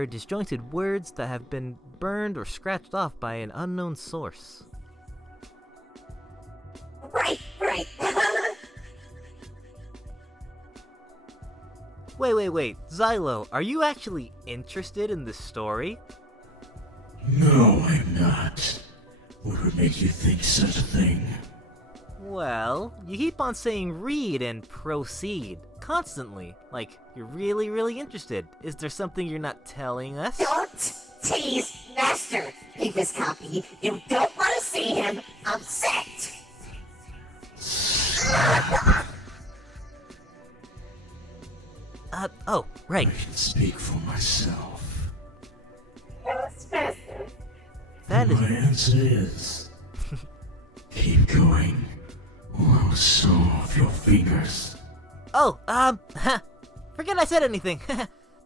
There are disjointed words that have been burned or scratched off by an unknown source. Right. Wait. Zielo, are you actually interested in this story? No, I'm not. What would make you think such a thing? Well, you keep on saying read and proceed constantly. Like, you're really interested. Is there something you're not telling us? Don't tease Master. Read this copy. You don't want to see him upset. Oh, right. I can speak for myself. Yes, Master. That is... My answer is... keep going, or I'll saw off your fingers. Oh, forget I said anything.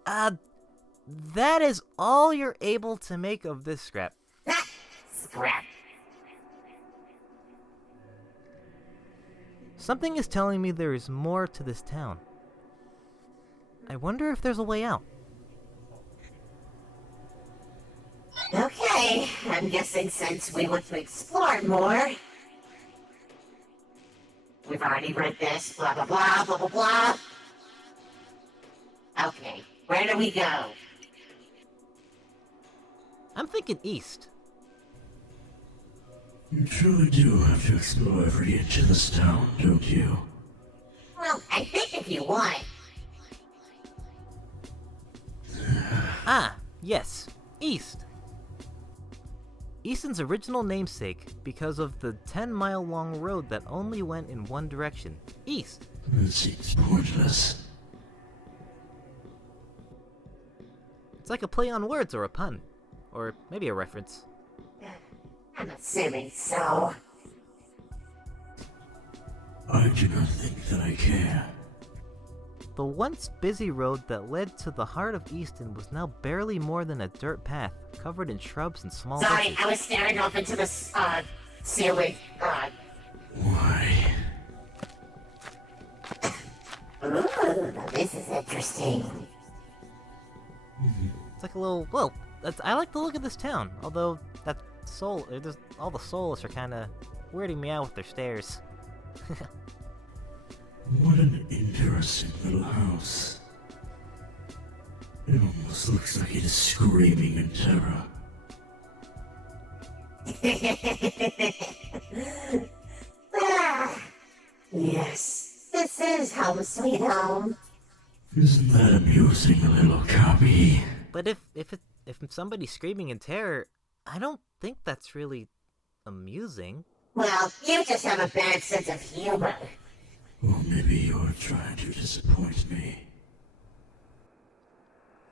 That is all you're able to make of this scrap. Scrap. Something is telling me there is more to this town. I wonder if there's a way out. Okay, I'm guessing since we want to explore more, we've already read this, blah blah blah, blah blah blah. Okay, where do we go? I'm thinking east. You truly do have to explore every inch of this town, don't you? Well, I think if you want. Yes, east. Easton's original namesake because of the 10-mile-long road that only went in one direction, east. It seems pointless. It's like a play on words or a pun. Or maybe a reference. I'm assuming so. I do not think that I care. The once busy road that led to the heart of Easton was now barely more than a dirt path, covered in shrubs and small Sorry, bushes. I was staring off into the ceiling. Why? Ooh, this is interesting. It's like a little, well, I like the look of this town, although that all the Soulless are kinda weirding me out with their stares. What an interesting little house. It almost looks like it is screaming in terror. Yes, this is home sweet home. Isn't that amusing, little copy? But if somebody's screaming in terror, I don't think that's really amusing. Well, you just have a bad sense of humor. Or maybe you're trying to disappoint me.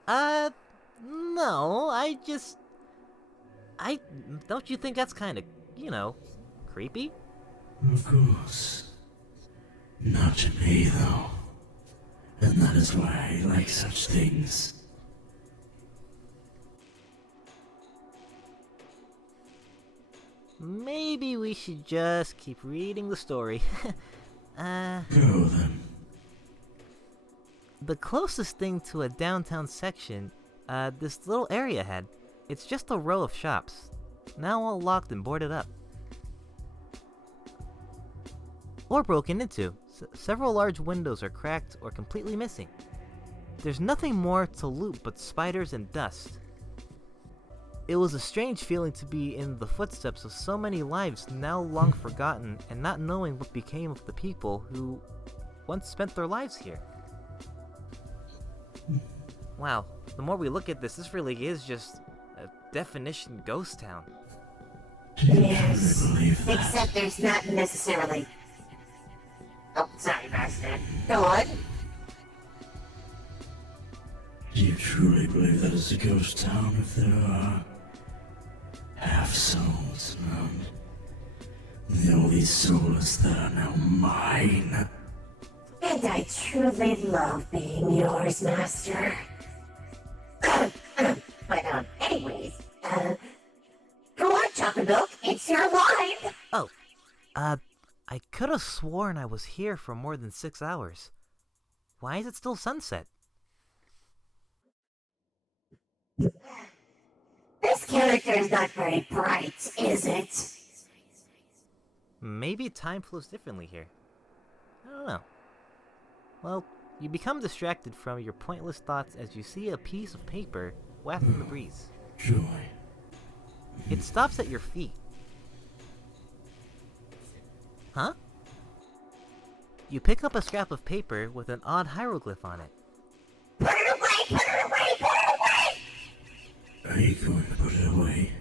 No, don't you think that's kinda, creepy? Of course. Not to me, though. And that is why I like such things. Maybe we should just keep reading the story. Go then. The closest thing to a downtown section, this little area had. It's just a row of shops, now all locked and boarded up. Or broken into. Several large windows are cracked or completely missing. There's nothing more to loot but spiders and dust. It was a strange feeling to be in the footsteps of so many lives now long forgotten and not knowing what became of the people who once spent their lives here. Wow, the more we look at this really is just a definition ghost town. Do you Yes, truly believe that? except there's not necessarily... Oh, sorry, Master. Go on. Do you truly believe that it's a ghost town if there are half souls around? The only soulless that are now mine. And I truly love being yours, Master. But, anyways, go on, Chocolate Milk, it's your line! Oh, I could have sworn I was here for more than 6 hours. Why is it still sunset? character is not very bright, is it? Maybe time flows differently here. I don't know. Well, you become distracted from your pointless thoughts as you see a piece of paper waft in the breeze. Joy. It stops at your feet. Huh? You pick up a scrap of paper with an odd hieroglyph on it. Put it away! Put it away! Put it away! Are you going to put it away?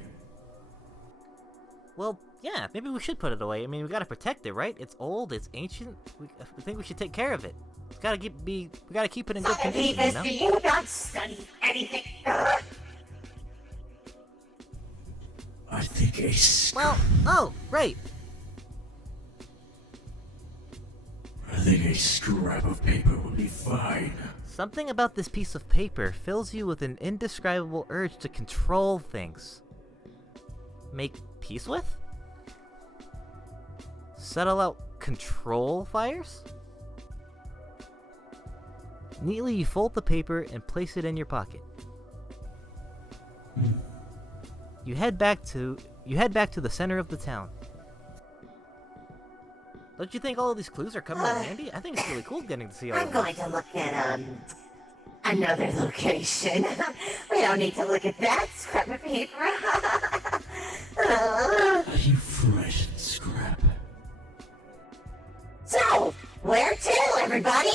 Well, yeah, maybe we should put it away. I mean, we gotta protect it, right? It's old, it's ancient. I think we should take care of it. We gotta keep it in good condition, you know? Do you not study anything? I think Right. I think a scrap of paper would be fine. Something about this piece of paper fills you with an indescribable urge to control things. Make peace with? Settle out control fires? Neatly, you fold the paper and place it in your pocket. You head back to the center of the town. Don't you think all of these clues are coming in handy? I think it's really cool getting to see all of I'm them. going to look at, another location. We don't need to look at that scrap of paper. Are you frightened, Scrap? So, where to, everybody?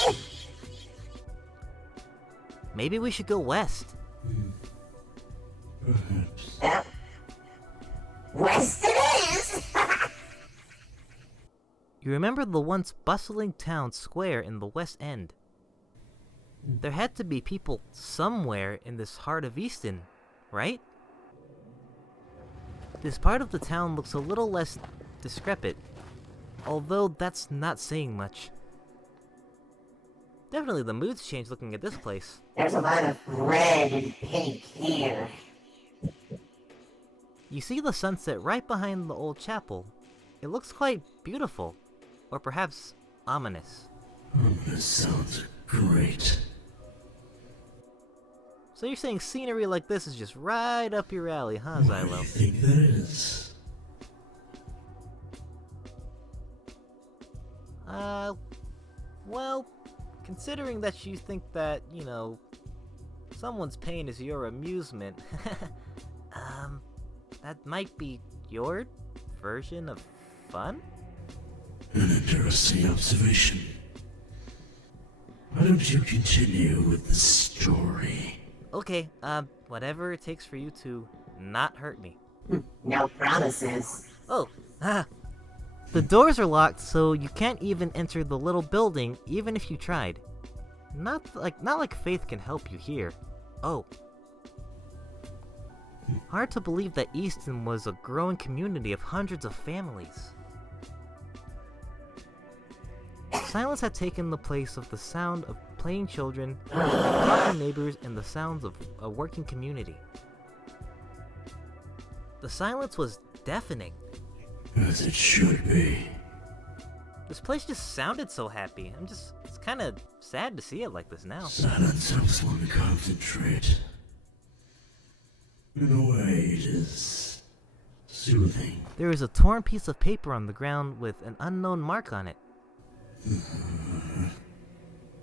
Maybe we should go west. Perhaps. West it is! You remember the once bustling town square in the West End. There had to be people somewhere in this heart of Easton, right? This part of the town looks a little less decrepit, although that's not saying much. Definitely the mood's changed looking at this place. There's a lot of red and pink here. You see the sunset right behind the old chapel. It looks quite beautiful, or perhaps ominous. This sounds great. So you're saying scenery like this is just right up your alley, huh, Why do you Zielo? think that is? Well, considering that you think that, someone's pain is your amusement, that might be your version of fun? An interesting observation. Why don't you continue with the story? Okay, whatever it takes for you to not hurt me. No promises. Oh, the doors are locked, so you can't even enter the little building, even if you tried. Not like Faith can help you here. Oh. Hard to believe that Easton was a growing community of hundreds of families. Silence had taken the place of the sound of playing children, talking neighbors, and the sounds of a working community. The silence was deafening. As it should be. This place just sounded so happy. It's kind of sad to see it like this now. Silence helps one concentrate. In a way, it is soothing. There is a torn piece of paper on the ground with an unknown mark on it.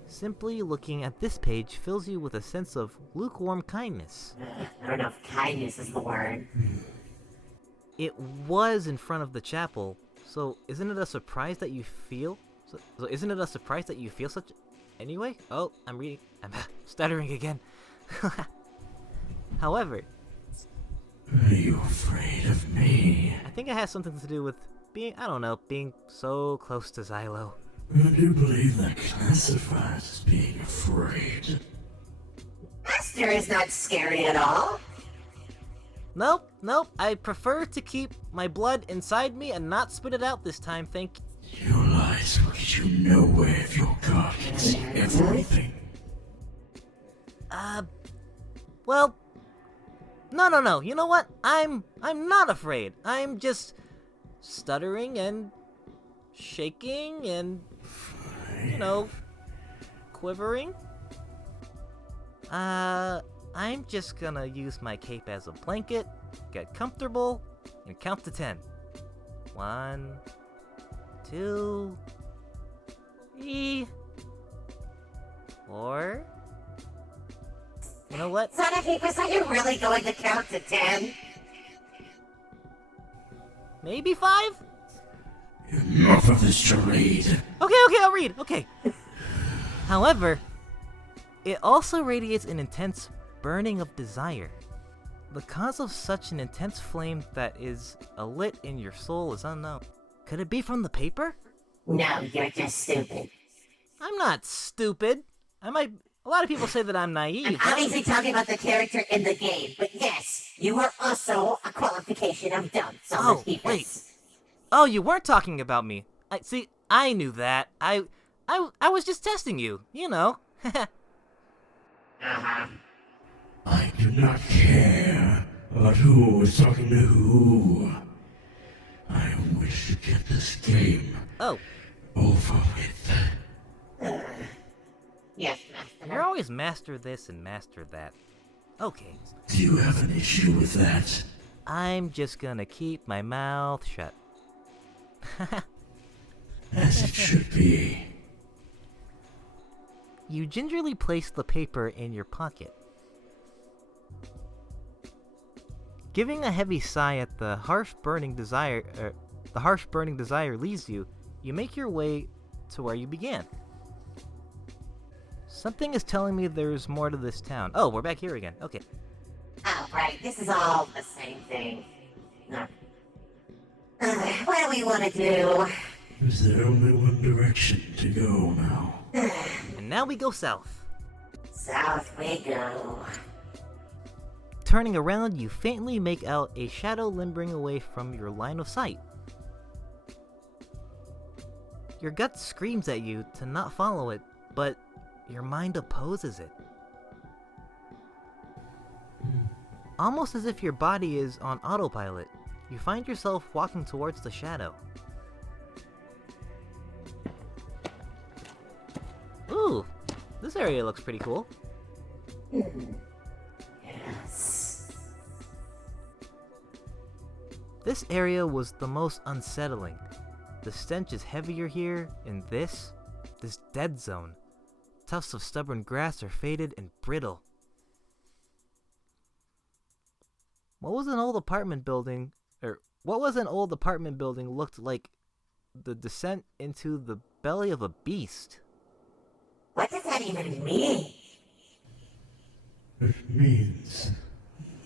Simply looking at this page fills you with a sense of lukewarm kindness. I don't know if kindness is the word. It was in front of the chapel, so isn't it a surprise that you feel? So isn't it a surprise that you feel such? Anyway, oh, I'm stuttering again. However, Are you afraid of me? I think it has something to do with being so close to Zielo. I do believe that classifies as being afraid. Master is not scary at all. Nope. I prefer to keep my blood inside me and not spit it out this time, thank you. Your lies will get you nowhere if your god can see everything. Well, no. You know what? I'm not afraid. I'm just stuttering and shaking and, quivering. I'm just gonna use my cape as a blanket, get comfortable, and count to 10. 1, 2, 3, 4. You know what? Son of a, are you really going to count to 10? Maybe 5? Enough of this charade. Okay, I'll read. Okay. However, it also radiates an intense burning of desire. The cause of such an intense flame that is alit in your soul is unknown. Could it be from the paper? No, you're just stupid. I'm not stupid. A lot of people say that I'm naive. I'm obviously talking about the character in the game, but yes, you are also a qualification of dumb. So Oh, wait. Oh, you weren't talking about me. I knew that. I was just testing you, you know. Uh-huh. I do not care about who is talking to who. I wish to get this game Oh, over with. Yes, Master. you're always master this and master that. Okay, Do you have an issue with that? I'm just gonna keep my mouth shut. As it should be. You gingerly place the paper in your pocket. Giving a heavy sigh at the harsh burning desire leaves you, you make your way to where you began. Something is telling me there's more to this town. Oh, we're back here again. Okay. Oh, right, this is all the same thing. No. What do we want to do? Is there only one direction to go now? And now we go south. South we go. Turning around, you faintly make out a shadow limbering away from your line of sight. Your gut screams at you to not follow it, but your mind opposes it. Almost as if your body is on autopilot, you find yourself walking towards the shadow. Ooh, this area looks pretty cool. Yes. This area was the most unsettling. The stench is heavier here in this dead zone. Tufts of stubborn grass are faded and brittle. What was an old apartment building looked like the descent into the belly of a beast? What does that even mean? It means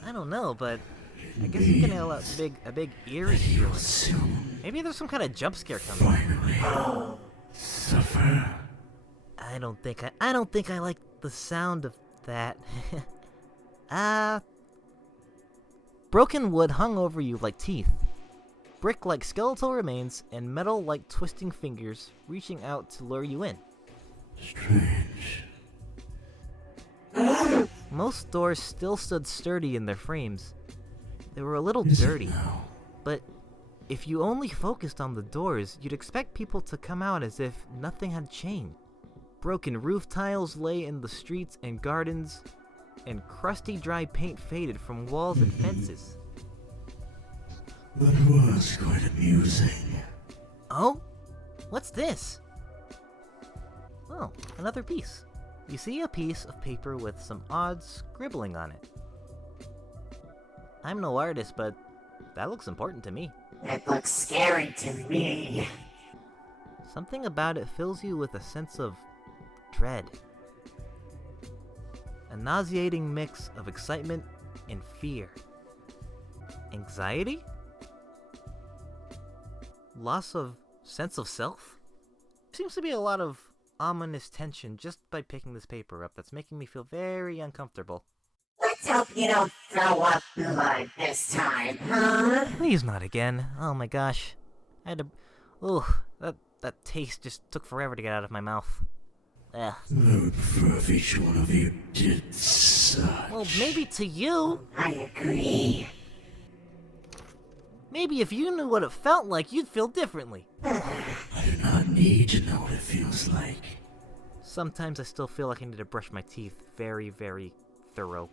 I don't know, but I guess you can have a big eerie you feeling. will soon Maybe there's some kind of jump scare coming. finally suffer. I don't think I like the sound of that. Broken wood hung over you like teeth. Brick like skeletal remains and metal like twisting fingers reaching out to lure you in. Strange. Most doors still stood sturdy in their frames. They were a little Is it dirty, now? but if you only focused on the doors, you'd expect people to come out as if nothing had changed. Broken roof tiles lay in the streets and gardens, and crusty dry paint faded from walls and fences. That was quite amusing. Oh? What's this? Oh, another piece. You see a piece of paper with some odd scribbling on it. I'm no artist, but that looks important to me. It looks scary to me. Something about it fills you with a sense of dread. A nauseating mix of excitement and fear. Anxiety? Loss of sense of self? Seems to be a lot of ominous tension just by picking this paper up that's making me feel very uncomfortable. Let's hope you don't throw up blood this time, huh? Please not again. Oh my gosh. I had to... Ugh, that taste just took forever to get out of my mouth. Ugh. I would prefer if each one of you did such. Well, maybe to you. I agree. Maybe if you knew what it felt like, you'd feel differently. I do not need to know what it feels like. Sometimes I still feel like I need to brush my teeth very, very thorough.